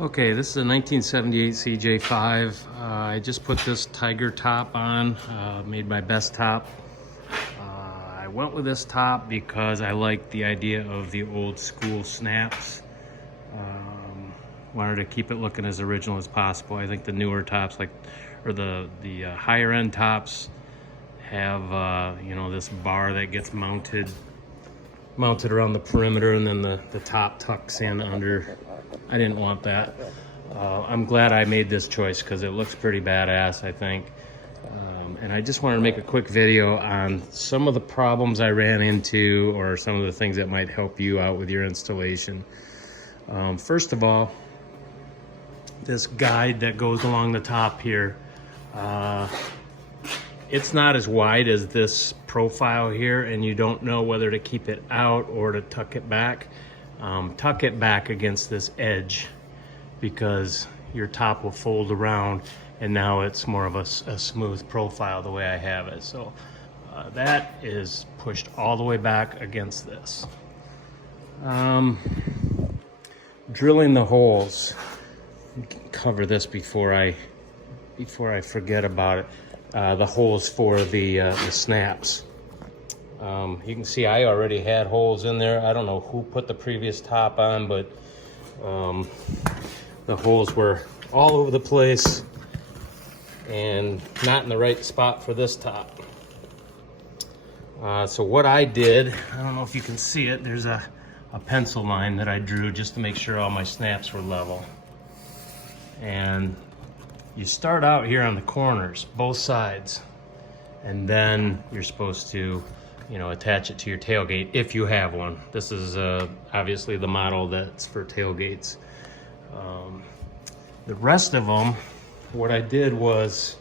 Okay, this is a 1978 CJ5. I just put this Tiger top on, made by Bestop. I went with this top because I like the idea of the old school snaps. Wanted to keep it looking as original as possible. I think the newer tops, or the higher end tops, have you know, this bar that gets mounted around the perimeter, and then the top tucks in under. I didn't want that. I'm glad I made this choice because it looks pretty badass, I think. And I just wanted to make a quick video on some of the problems I ran into, or some of the things that might help you out with your installation. First of all, this guide that goes along the top here, it's not as wide as this profile here, and you don't know whether to keep it out or to tuck it back. Tuck it back against this edge because your top will fold around, and now it's more of a smooth profile the way I have it. So that is pushed all the way back against this. Drilling the holes. Cover this before I forget about it. The holes for the snaps. You can see I already had holes in there. I don't know who put the previous top on, but the holes were all over the place and not in the right spot for this top. So what I did, I don't know if you can see it, there's a pencil line that I drew just to make sure all my snaps were level. And you start out here on the corners, both sides, and then you're supposed to, you know, attach it to your tailgate if you have one. This is obviously the model that's for tailgates. The rest of them, what I did was,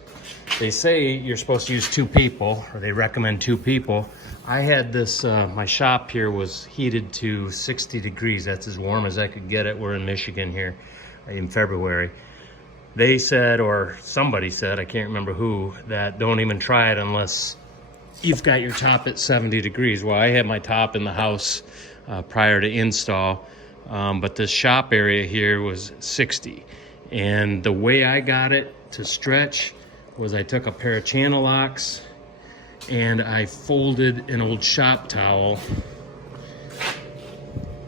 they say you're supposed to use 2 people, or they recommend 2 people. I had this, my shop here was heated to 60 degrees. That's as warm as I could get it. We're in Michigan here in February. They said, or somebody said, I can't remember who, that don't even try it unless you've got your top at 70 degrees. Well, I had my top in the house prior to install, but this shop area here was 60. And the way I got it to stretch was I took a pair of channel locks and I folded an old shop towel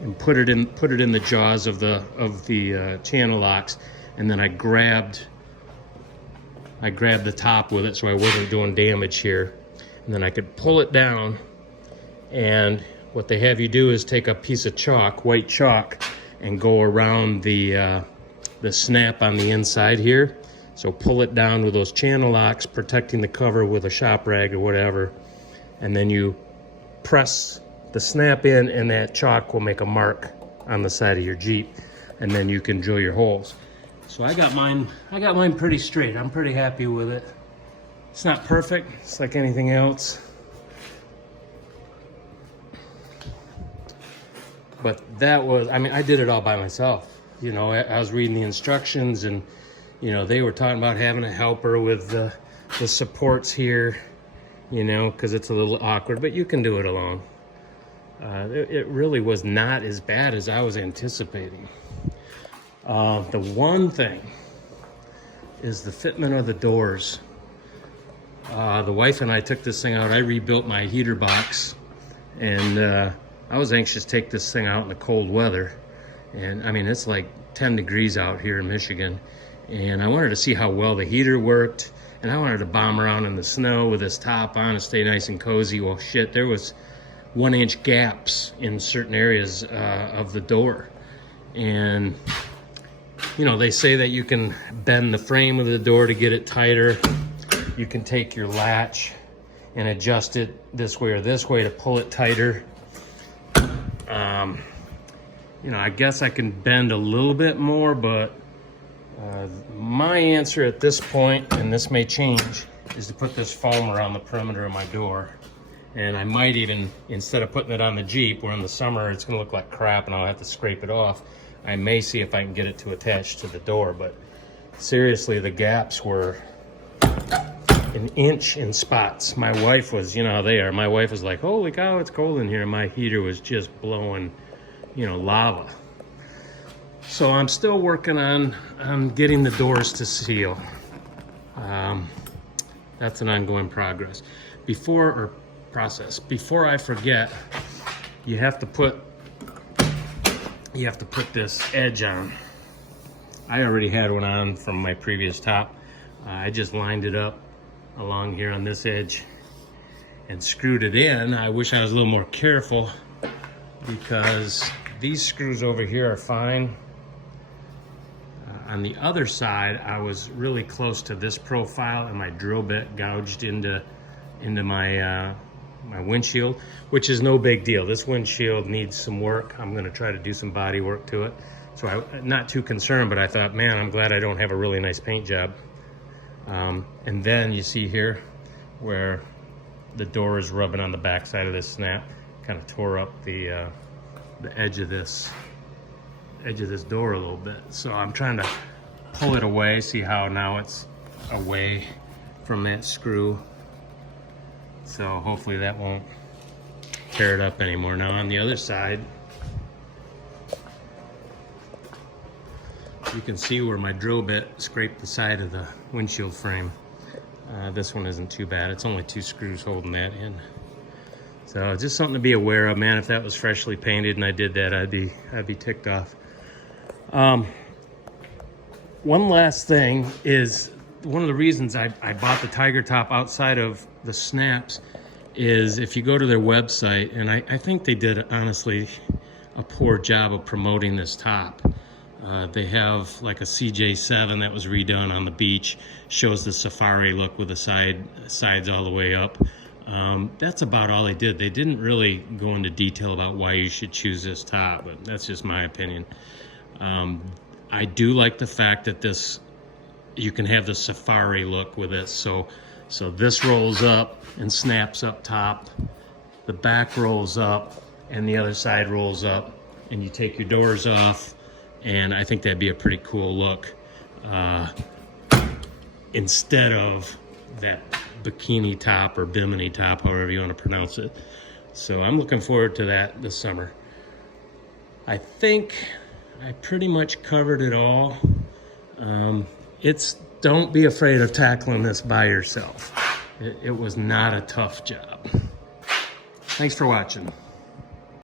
and put it in the jaws of the channel locks, and then I grabbed the top with it so I wasn't doing damage here. And then I could pull it down, and what they have you do is take a piece of chalk, white chalk, and go around the snap on the inside here. So pull it down with those channel locks, protecting the cover with a shop rag or whatever, and then you press the snap in, and that chalk will make a mark on the side of your Jeep, and then you can drill your holes. So I got mine pretty straight. I'm pretty happy with it. It's not perfect, it's like anything else. But that was, I mean, I did it all by myself. You know, I was reading the instructions, and, you know, they were talking about having a helper with the supports here, you know, because it's a little awkward, but you can do it alone. It really was not as bad as I was anticipating. The one thing is the fitment of the doors. The wife and I took this thing out. I rebuilt my heater box, and I was anxious to take this thing out in the cold weather. And I mean, it's like 10 degrees out here in Michigan, and I wanted to see how well the heater worked, and I wanted to bomb around in the snow with this top on and stay nice and cozy. Well, shit, there was 1-inch gaps in certain areas of the door. And you know, they say that you can bend the frame of the door to get it tighter. You can take your latch and adjust it this way or this way to pull it tighter. You know, I guess I can bend a little bit more, but my answer at this point, and this may change, is to put this foam around the perimeter of my door. And I might even, instead of putting it on the Jeep, where in the summer it's gonna look like crap and I'll have to scrape it off, I may see if I can get it to attach to the door. But seriously, the gaps were 1 inch in spots. My wife was, you know how they are, my wife was like, holy cow, it's cold in here. And my heater was just blowing, you know, lava. So I'm still working on getting the doors to seal. That's an ongoing process. Before I forget, you have to put this edge on. I already had one on from my previous top. I just lined it up along here on this edge and screwed it in. I wish I was a little more careful because these screws over here are fine. On the other side, I was really close to this profile and my drill bit gouged into my my windshield, which is no big deal. This windshield needs some work. I'm gonna try to do some body work to it. So I'm not too concerned, but I thought, man, I'm glad I don't have a really nice paint job. And then you see here where the door is rubbing on the back side of this snap, kind of tore up the edge of this door a little bit. So I'm trying to pull it away, see how now it's away from that screw. So hopefully that won't tear it up anymore. Now on the other side, you can see where my drill bit scraped the side of the windshield frame. This one isn't too bad. It's only 2 screws holding that in. So just something to be aware of, man. If that was freshly painted and I did that, I'd be ticked off. One last thing is, one of the reasons I bought the Tiger top outside of the snaps is if you go to their website, and I think they did honestly a poor job of promoting this top. They have like a CJ5 that was redone on the beach, shows the safari look with the sides all the way up. That's about all they did. They didn't really go into detail about why you should choose this top, but that's just my opinion. I do like the fact that you can have the safari look with this. So this rolls up and snaps up top, the back rolls up and the other side rolls up, and you take your doors off, and I think that'd be a pretty cool look instead of that bikini top or bimini top, however you want to pronounce it. So I'm looking forward to that this summer. I think I pretty much covered it all. Don't be afraid of tackling this by yourself. It was not a tough job. Thanks for watching.